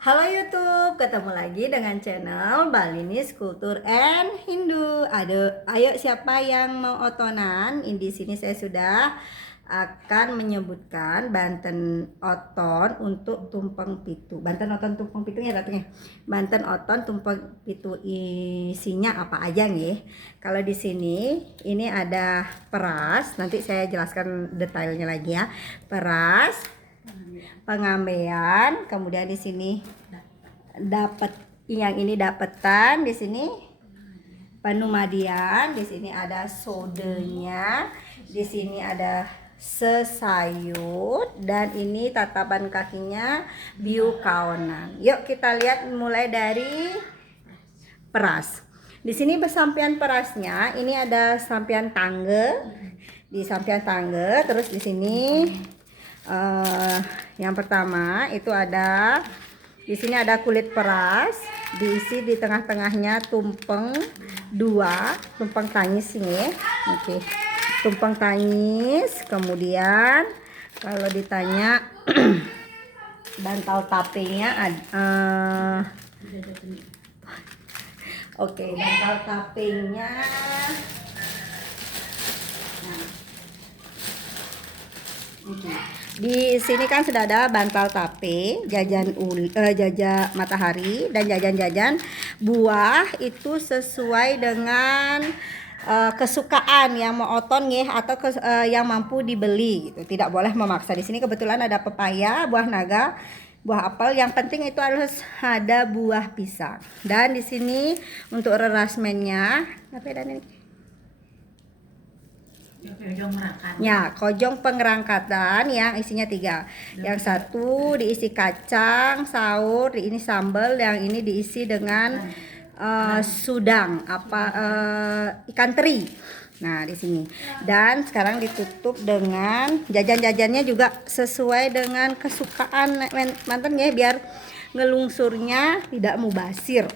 Halo YouTube, ketemu lagi dengan channel Balinis Kultur and Hindu. Ayo siapa yang mau otonan? Di sini saya sudah akan menyebutkan Banten oton untuk tumpeng pitu. Banten oton tumpeng pitu ya datangnya. Banten oton tumpeng pitu isinya apa aja nih? Kalau di sini ini ada peras. Nanti saya jelaskan detailnya lagi ya. Peras, pengambean, kemudian di sini dapat yang ini dapetan, di sini penumadian, di sini ada sodenya, di sini ada sesayut, dan ini tatapan kakinya biukaonan. Yuk kita lihat mulai dari peras. Di sini bersampian perasnya, ini ada sampian tangge, di sampian tangge, terus di sini yang pertama itu ada di sini ada kulit peras, diisi di tengah-tengahnya tumpeng dua, tumpeng tangis ini. Oke. Tumpeng tangis, kemudian kalau ditanya bantal tapenya oke, bantal tapenya di sini kan sudah ada bantal tape, jajan jajah matahari, dan jajan-jajan buah itu sesuai dengan kesukaan yang mau oton nih, atau yang mampu dibeli gitu. Tidak boleh memaksa. Di sini kebetulan ada pepaya, buah naga, buah apel. Yang penting itu harus ada buah pisang. Dan di sini untuk rerasmennya apa ya ini? Ya, kojong pengerangkatan yang isinya 3. Yang satu diisi kacang, saur, ini sambal, yang ini diisi dengan sudang ikan teri. Nah, di sini. Dan sekarang ditutup dengan jajan-jajannya juga sesuai dengan kesukaan mantan ya, biar ngelungsurnya tidak mubasir.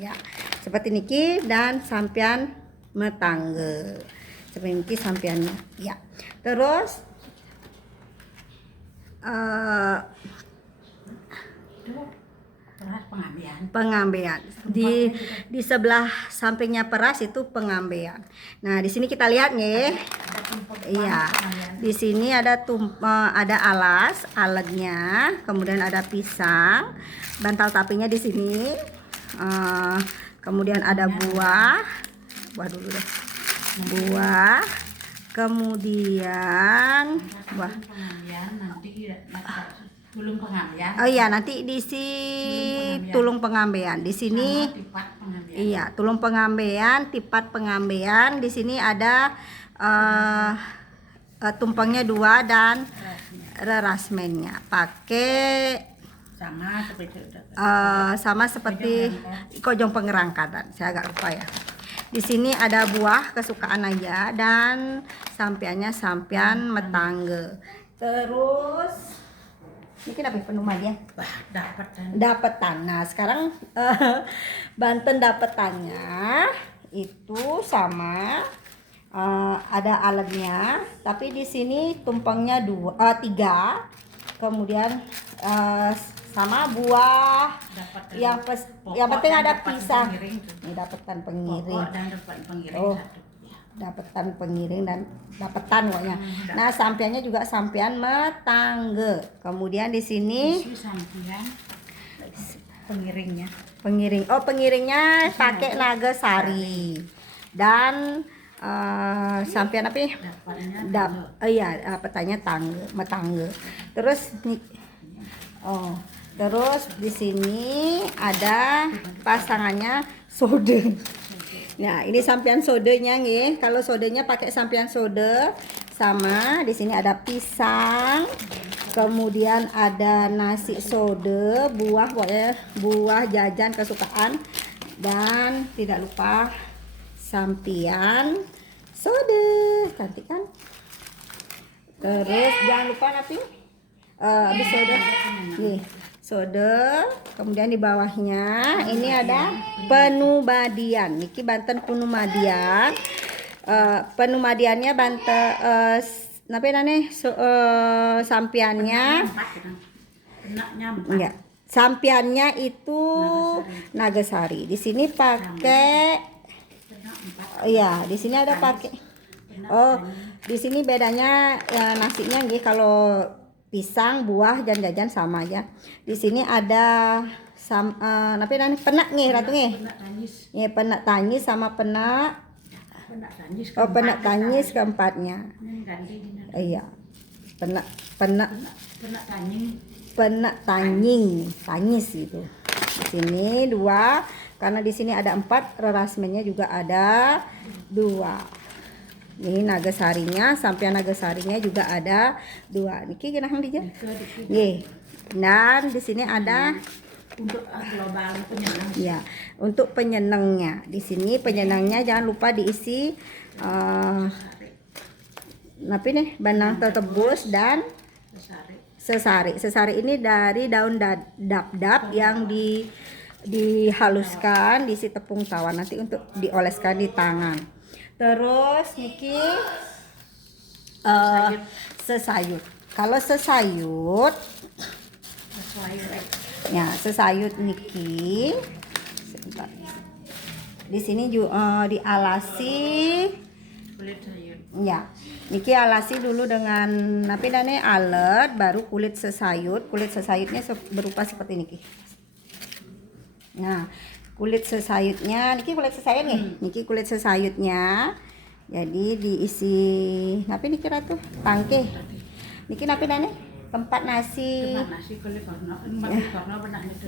Ya, seperti niki dan sampian metangge. Seperti ini sampiannya ya. Terus pengambean di sebelah sampingnya peras itu pengambean. Nah, di sini kita lihat nih. Iya. Di sini ada ada alas, alegnya, kemudian ada pisang, bantal tapinya di sini. Kemudian ada buah dulu deh. Buah, kemudian buah. Oh iya, nanti diisi tulung pengambean. Di sini iya, tulung pengambean, tipat pengambean. Di sini ada tumpengnya 2 dan rerasmennya. Pakai sama seperti kojong pengerangkatan. Saya agak lupa ya. Di sini ada buah kesukaan aja, dan sampiannya sampian metangge. Terus ini kenapa penumadian? Dapetan. Nah, sekarang Banten dapetannya itu sama ada alegnya, tapi di sini tumpengnya 3. Kemudian sama buah yang penting ada pisang. Ini dapetan pengiring. Oh, dapetan pengiring dan dapetan pokoknya. Nah, sampiannya juga sampian metangge. Kemudian di sini pengiring. Oh, pengiringnya pakai naga sari. Dan sampian apa ya? Iya, petanya metangge. Terus nih. Terus di sini ada pasangannya sode. Nah, ini sampian sodenya nih. Kalau sodenya pakai sampian sode sama. Di sini ada pisang. Kemudian ada nasi sode, buah jajan kesukaan, dan tidak lupa sampian sode. Cantik kan? Terus jangan lupa nanti habis soda nih, soda. Kemudian di bawahnya ini ada penumadian. Niki Banten penumadian. Penumadiannya Banten sampiannya enggak Sampiannya itu Nagasari. Di sini pakai iya, di sini ada pakai. Oh, di sini bedanya ya, nasinya nggih kalau pisang, buah, dan jajan sama ya. Di sini ada tapi nanti penak nggih ratu nggih. Ya, penak tanyis sama penak. Oh, penak tanyis keempatnya. Iya. Penak tanyis itu. Di sini 2 karena di sini ada 4, rerasmennya juga ada 2. Ini Nagasarinya, sampai Nagasarinya juga ada 2. Niki kenang dia. Nggih. Dan di sini ada untuk global penyenang. Ya, untuk penyenangnya. Di sini penyenangnya jangan lupa diisi apa nih? Benang tetebus dan sesari. Sesari ini dari daun dap-dap yang dihaluskan, diisi tepung tawar nanti untuk dioleskan di tangan. Terus niki sesayut. Kalau sesayut ya, sesayut niki sebentar. Di sini juga dialasi Kulit sayur. ya. Niki alasi dulu dengan napi dane alet, baru kulit sesayut. Kulit sesayutnya berupa seperti niki. Nah, kulit sesayutnya niki kulit sesayut nih. Niki kulit sesayutnya. Jadi diisi napi niki ratu tangke. Niki napi dane tempat nasi.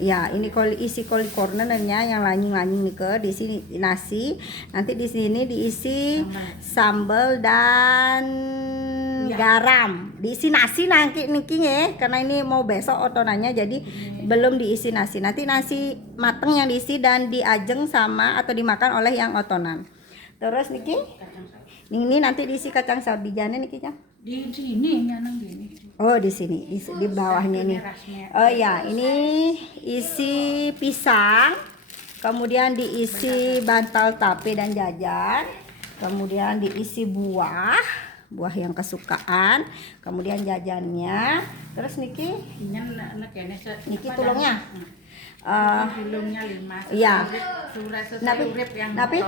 Ya, ini isi koli cornernya yang lanying-lanying nih ke di sini nasi. Nanti di sini diisi sambal dan garam. Diisi nasi nanti niki ya, karena ini mau besok otonannya jadi belum diisi nasi. Nanti nasi mateng yang diisi dan diajeng sama atau dimakan oleh yang otonan. Terus niki ini nanti diisi kacang sabijane niki ya. Di sini nyanang gini. Oh, di sini di bawahnya nih. Oh ya, ini isi pisang, kemudian diisi bantal tape dan jajan, kemudian diisi buah yang kesukaan, kemudian jajannya. Terus niki tulungnya. Tulungnya 5. Iya. Tapi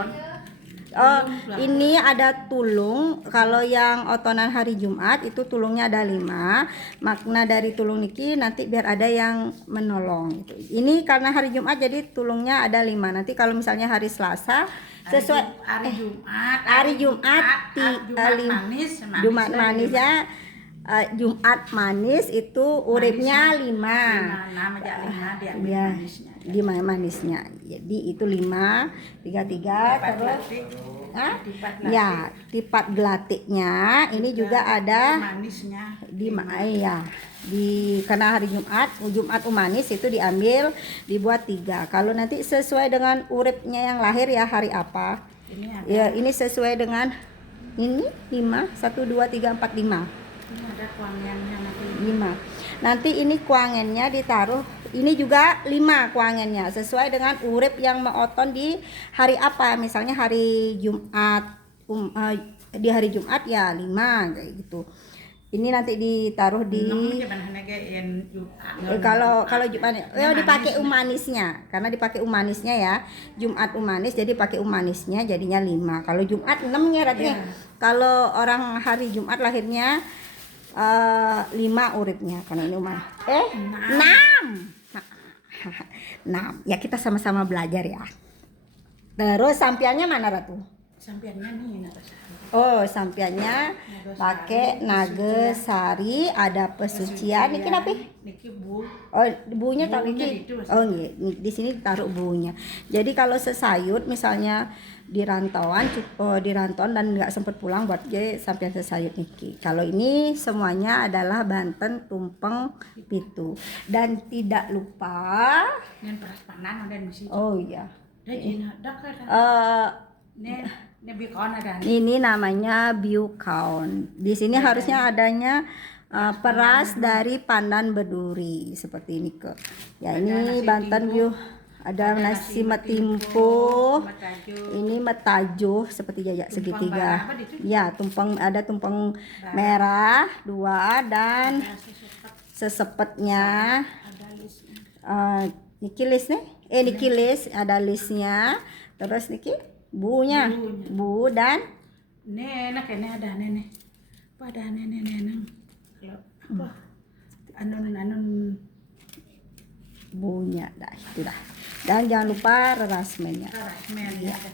oh, ini ada tulung. Kalau yang otonan hari Jumat itu tulungnya ada 5. Makna dari tulung niki nanti biar ada yang menolong. Ini karena hari Jumat jadi tulungnya ada 5. Nanti kalau misalnya hari Selasa sesuai hari Jumat Jumat manis ya. Jumat manis itu uripnya 5. Ya, di manisnya. Jadi itu 5, 33 terus ya, tipat gelatiknya ini juga ada manisnya di karena hari Jumat manis itu diambil dibuat 3. Kalau nanti sesuai dengan uripnya yang lahir ya hari apa. Ini sesuai dengan ini 5 1 2 3 4 5. Ini ada kuangannya nanti 5. Nanti ini kuangannya ditaruh. Ini juga 5 kuangannya sesuai dengan urip yang meoton di hari apa. Misalnya hari Jumat di hari Jumat ya 5 kayak gitu. Ini nanti ditaruh di kalau Jumat dipakai manisnya karena dipakai manisnya ya. Jumat manis jadi pakai manisnya jadinya 5. Kalau Jumat 6 ya ratnya. Kalau orang hari Jumat lahirnya 5 uripnya karena ini 6. Nah, ya kita sama-sama belajar ya. Terus sampiannya mana Ratu? Sampiannya nih Oh, sampiannya pakai Nagasari, ada pesucian. Niki kenapa? Niki bu. Oh, buunya taruh niki. Oh, nggih. Di sini taruh buunya. Jadi kalau sesayut misalnya di rantauan dan nggak sempat pulang buat dia sampai sesayut niki. Kalau ini semuanya adalah Banten tumpeng pitu. Dan tidak lupa oh iya. Ini namanya biukaun. Di sini harusnya adanya peras dari pandan berduri seperti ini ke. Ya ini Banten biu. Ada nasi metimpu, ini metajuh seperti jajak segitiga. Ya, ada tumpeng merah 2 dan sesepetnya niki list nih. Niki list, ada listnya. Terus niki bunya. Bunya. Bu dan Nenek kayaknya ada nenek. Apa ada nenek. Kalau apa? Anun. bunya. Dah itu dah. Dan jangan lupa rerasmennya. Rasmen Iya. ya.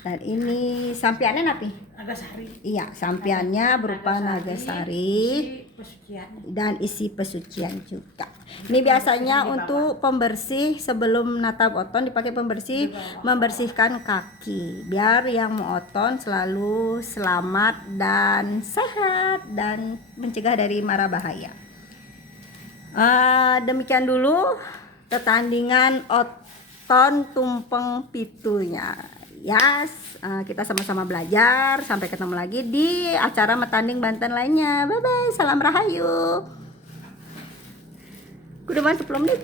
Dan ini sampiannya napi? Agak sari. Iya, sampiannya berupa nagasari Isi pesucian. dan isi pesucian juga. Ini biasanya untuk pembersih sebelum natap oton dipakai pembersih, membersihkan kaki biar yang mau oton selalu selamat dan sehat dan mencegah dari mara bahaya. Demikian dulu pertandingan oton tumpeng pitunya. Yes, kita sama-sama belajar. Sampai ketemu lagi di acara Metanding Banten lainnya. Bye bye, salam rahayu. Kudu 10 menit.